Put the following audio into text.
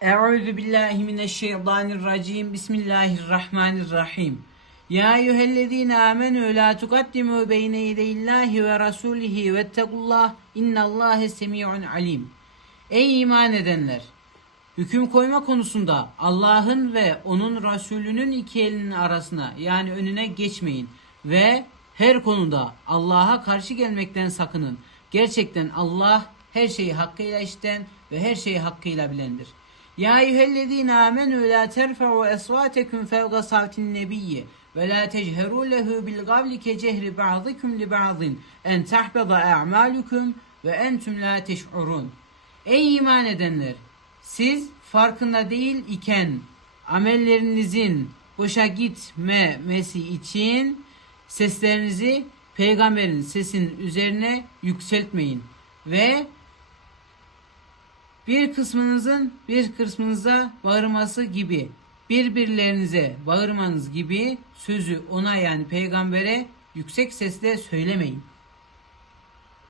Euzu billahi mineşşeytanirracim. Bismillahirrahmanirrahim. Ya eyyühellezine amenu la tukaddimu beyne yedeyillahi ve rasulihi vettekullah innallâhe semi'un alim. Ey iman edenler! Hüküm koyma konusunda Allah'ın ve onun Resulünün iki elinin arasına yani önüne geçmeyin ve her konuda Allah'a karşı gelmekten sakının. Gerçekten Allah her şeyi hakkıyla işten ve her şeyi hakkıyla bilendir. Ya eyyühellezine amenu la terfa'u esvatekum fevga savtin nebiyyi ve la techeru lehu bil gavli ke cehri ba'dikum li ba'din en tahbada a'malukum ve entüm la teş'urun. Ey iman edenler! Siz farkında değil iken amellerinizin boşa gitmemesi için seslerinizi peygamberin sesinin üzerine yükseltmeyin ve bir kısmınızın bir kısmınıza bağırması gibi birbirlerinize bağırmanız gibi sözü ona yani peygambere yüksek sesle söylemeyin.